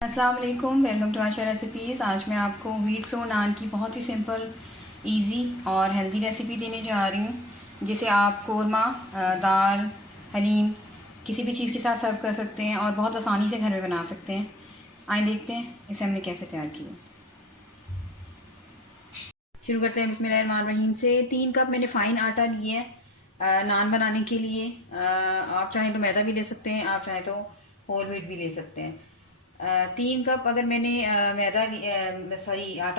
अस्सलाम वालेकुम, welcome to Asha recipes. आज मैं आपको व्हीट फ्लोर नान की बहुत ही सिंपल, इजी और हेल्दी रेसिपी देने जा रही हूँ, जिसे आप कोरमा, दाल, हलीम किसी भी चीज़ के साथ सर्व कर सकते हैं और बहुत आसानी से घर में बना सकते हैं। आइए देखते हैं इसे हमने कैसे तैयार किया। शुरू करते हैं बिस्मिल्लाहिर्रहमानिर्रहीम से। 3 कप मैंने फ़ाइन आटा लिए है नान बनाने के लिए। आप चाहें तो मैदा भी ले सकते हैं, आप चाहें तो होल व्हीट भी ले सकते हैं। 3 कप अगर मैंने आटा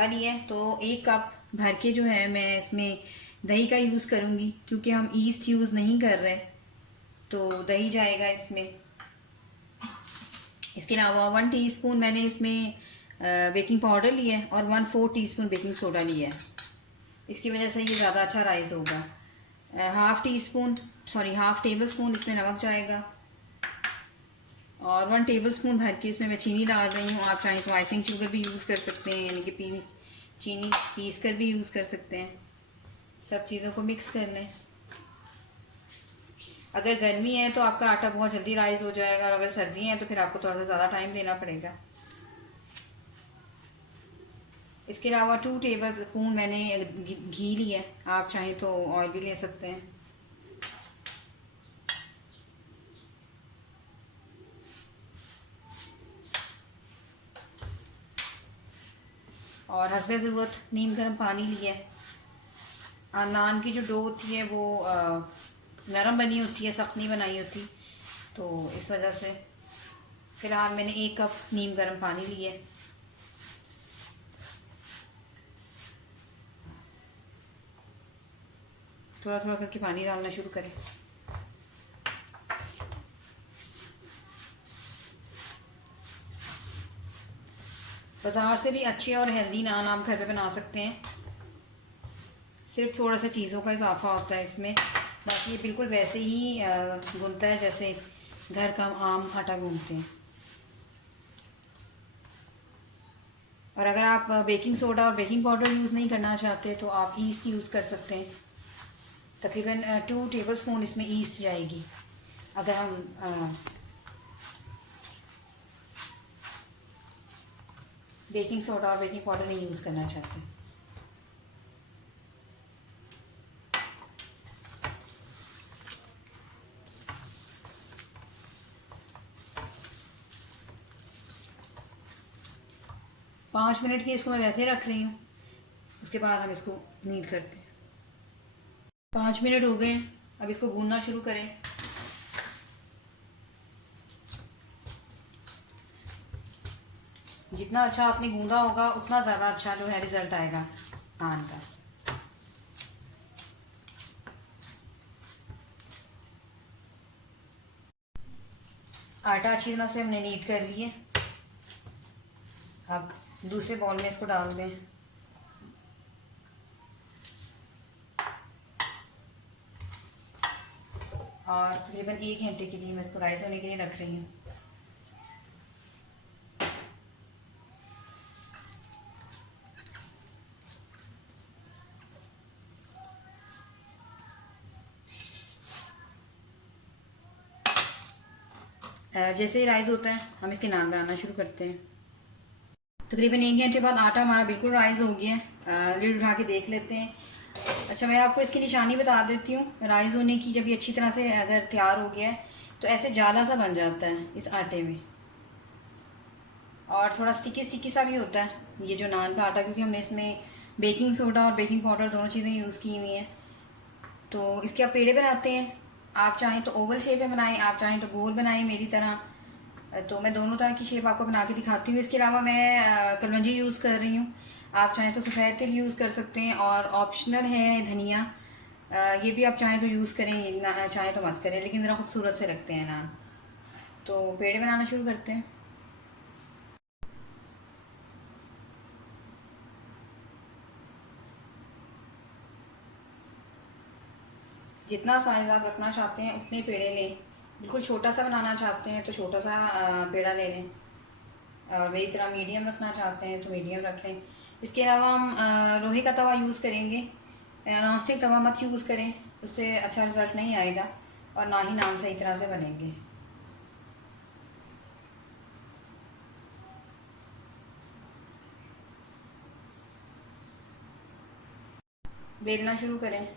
लिया है तो 1 कप भर के जो है मैं इसमें दही का यूज़ करूँगी, क्योंकि हम ईस्ट यूज़ नहीं कर रहे तो दही जाएगा इसमें। इसके अलावा 1 टीस्पून मैंने इसमें बेकिंग पाउडर लिया है और 1/4 टीस्पून बेकिंग सोडा लिया है। इसकी वजह से ये ज़्यादा अच्छा राइस होगा। हाफ टेबल स्पून इसमें नमक जाएगा और 1 टेबल स्पून भर के इसमें मैं चीनी डाल रही हूँ। आप चाहें तो आइसिंग शुगर भी यूज़ कर सकते हैं, यानी कि चीनी पीस कर भी यूज़ कर सकते हैं। सब चीज़ों को मिक्स कर लें। अगर गर्मी है तो आपका आटा बहुत जल्दी राइस हो जाएगा, और अगर सर्दी है तो फिर आपको थोड़ा सा ज़्यादा टाइम देना पड़ेगा। इसके अलावा 2 टेबल स्पून मैंने घी लिया है, आप चाहें तो ऑयल भी ले सकते हैं। और हस्बे ज़रूरत नीम गर्म पानी लिया है। नान की जो डो होती है वो नरम बनी होती है, सख्त नहीं बनाई होती, तो इस वजह से फ़िलहाल मैंने 1 कप नीम गर्म पानी लिया है। थोड़ा थोड़ा करके पानी डालना शुरू करें। बाज़ार से भी अच्छे और हेल्दी नान आप घर पे बना सकते हैं। सिर्फ थोड़ा सा चीज़ों का इजाफा होता है इसमें, बाकी ये बिल्कुल वैसे ही गूंथता है जैसे घर का आम आटा गूंथते हैं। और अगर आप बेकिंग सोडा और बेकिंग पाउडर यूज़ नहीं करना चाहते तो आप ईस्ट यूज़ कर सकते हैं। तकरीबन 2 टेबल स्पून इसमें ईस्ट जाएगी। अगर हम बेकिंग सोडा और बेकिंग पाउडर नहीं यूज़ करना चाहते। पाँच मिनट की इसको मैं वैसे रख रही हूँ, उसके बाद हम इसको नीड करते हैं। 5 मिनट हो गए हैं, अब इसको गूंदना शुरू करें। जितना अच्छा आपने गूंदा होगा उतना ज़्यादा अच्छा जो है रिज़ल्ट आएगा नान का। आटा अच्छी तरह से हमने नीड कर लिए। अब दूसरे बाउल में इसको डाल दें। और तकरीबन 1 घंटे के लिए मैं इसको राइस होने के लिए रख रही हूँ। जैसे ही राइस होता है हम इसके नान बनाना शुरू करते हैं। तकरीबन 1 घंटे बाद आटा हमारा बिल्कुल राइस हो गया है। लीड उठा के देख लेते हैं। अच्छा, मैं आपको इसकी निशानी बता देती हूँ राइस होने की। जब ये अच्छी तरह से अगर तैयार हो गया है तो ऐसे जाला सा बन जाता है इस आटे में, और थोड़ा स्टिकी स्टिकी सा भी होता है ये जो नान का आटा, क्योंकि हमने इसमें बेकिंग सोडा और बेकिंग पाउडर दोनों चीज़ें यूज़ की हुई हैं। तो इसके आप पेड़े बनाते हैं। आप चाहें तो ओवल शेप में बनाएं, आप चाहें तो गोल बनाएं मेरी तरह। तो मैं दोनों तरह की शेप आपको बना के दिखाती हूँ। इसके अलावा मैं कलवंजी यूज़ कर रही हूँ। आप चाहें तो सफ़ेद तिल यूज़ कर सकते हैं, और ऑप्शनल है धनिया। ये भी आप चाहें तो यूज़ करें, ना चाहें तो मत करें, लेकिन ज़रा खूबसूरत से रखते हैं नाम। तो पेड़े बनाना शुरू करते हैं। जितना साइज आप रखना चाहते हैं उतने पेड़े लें। बिल्कुल छोटा सा बनाना चाहते हैं तो छोटा सा पेड़ा ले लें। मेरी तरह मीडियम रखना चाहते हैं तो मीडियम रख लें। इसके अलावा हम लोहे का तवा यूज़ करेंगे। नॉन स्टिक तवा मत यूज़ करें, उससे अच्छा रिज़ल्ट नहीं आएगा और ना ही नान सही तरह से बनेंगे। बेलना शुरू करें।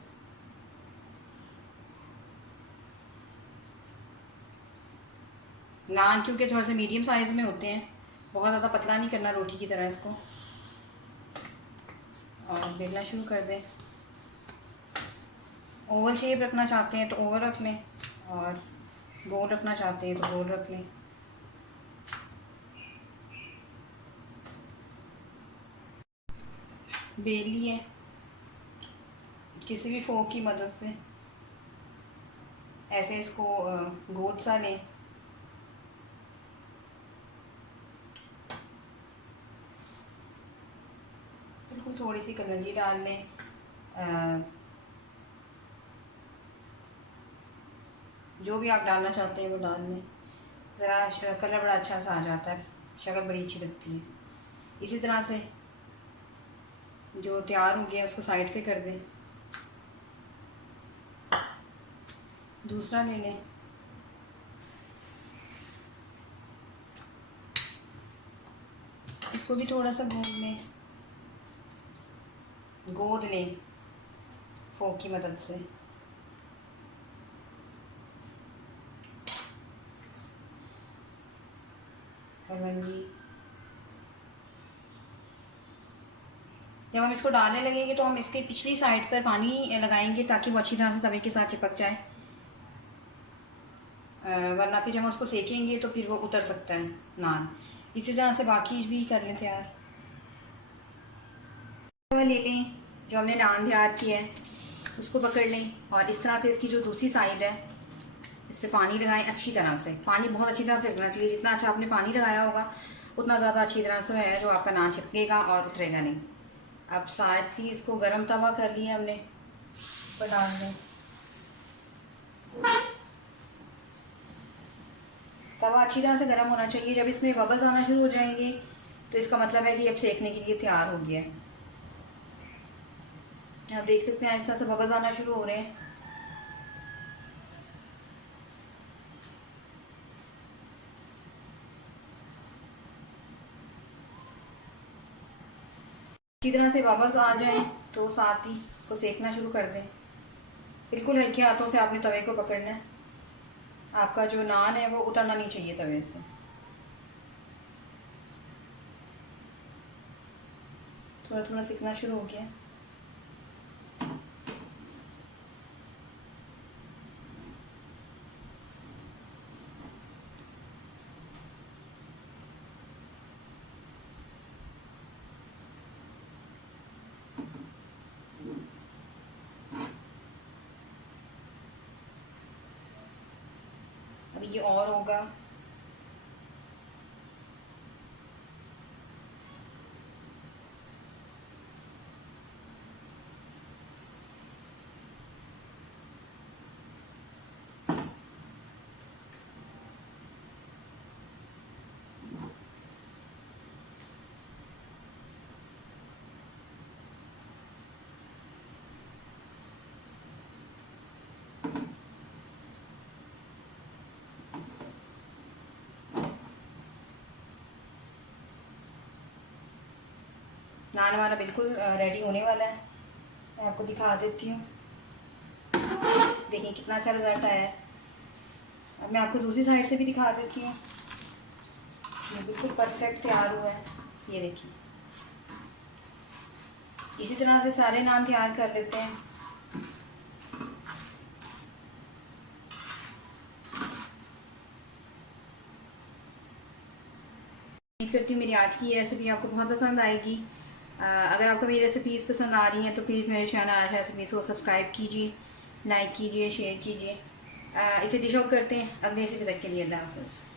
नान क्योंकि थोड़ा सा मीडियम साइज़ में होते हैं, बहुत ज़्यादा पतला नहीं करना रोटी की तरह इसको, और बेलना शुरू कर दें। ओवल शेप रखना चाहते हैं तो ओवल रख लें, और गोल रखना चाहते हैं तो गोल रख लें। बेल लिए किसी भी फोक की मदद से ऐसे इसको गोद सा लें। बिल्कुल थोड़ी सी कलंजी डाल लें। जो भी आप डालना चाहते हैं वो डाल लें। ज़रा कलर बड़ा अच्छा सा आ जाता है, शक्ल बड़ी अच्छी लगती है। इसी तरह से जो तैयार हो गया उसको साइड पे कर दें। दूसरा ले लें। इसको भी थोड़ा सा गोद लें, गोद लें फोक की मदद से। कलंजी जब हम इसको डालने लगेंगे तो हम इसके पिछली साइड पर पानी लगाएंगे ताकि वो अच्छी तरह से तवे के साथ चिपक जाए, वरना फिर हम उसको सेकेंगे तो फिर वो उतर सकता है नान। इसी तरह से बाकी भी कर लें तैयार। ले लें जो हमने नान तैयार किया है, उसको पकड़ लें और इस तरह से इसकी जो दूसरी साइड है इस पर पानी लगाएं अच्छी तरह से। पानी बहुत अच्छी तरह से लगना चाहिए, जितना अच्छा आपने पानी लगाया होगा उतना ज़्यादा अच्छी तरह से है जो आपका नान चिपकेगा और उतरेगा नहीं। अब साथ ही इसको गरम तवा कर लिया हमने, पर डाल दें। तवा अच्छी तरह से गर्म होना चाहिए। जब इसमें बबल्स आना शुरू हो जाएंगे तो इसका मतलब है कि अब सेकने के लिए तैयार हो गया है। आप देख सकते हैं इस तरह से बबल्स आना शुरू हो रहे हैं। अच्छी तरह से बबल्स आ जाएं तो साथ ही इसको सेकना शुरू कर दें। बिल्कुल हल्के हाथों से आपने तवे को पकड़ना है। आपका जो नान है वो उतरना नहीं चाहिए तवे से। थोड़ा थोड़ा सिकना शुरू हो गया। अभी ये और होगा। नान हमारा बिल्कुल रेडी होने वाला है। मैं आपको दिखा देती हूँ। देखिए कितना अच्छा रिजल्ट आया है। अब मैं आपको दूसरी साइड से भी दिखा देती हूँ। ये बिल्कुल परफेक्ट तैयार हुआ है। ये देखिए इसी तरह से सारे नान तैयार कर लेते हैं। उम्मीद करती हूँ मेरी आज की ये रेसिपी आपको बहुत पसंद आएगी। अगर आपको मेरी रेसिपीज़ पसंद आ रही हैं तो प्लीज़ मेरे चैनल आशा रेसिपीज़ को सब्सक्राइब कीजिए, लाइक कीजिए, शेयर कीजिए। इसे डिश आउट करते हैं। अगले रेसिपी तक के लिए अल्लाह हाफ़िज़।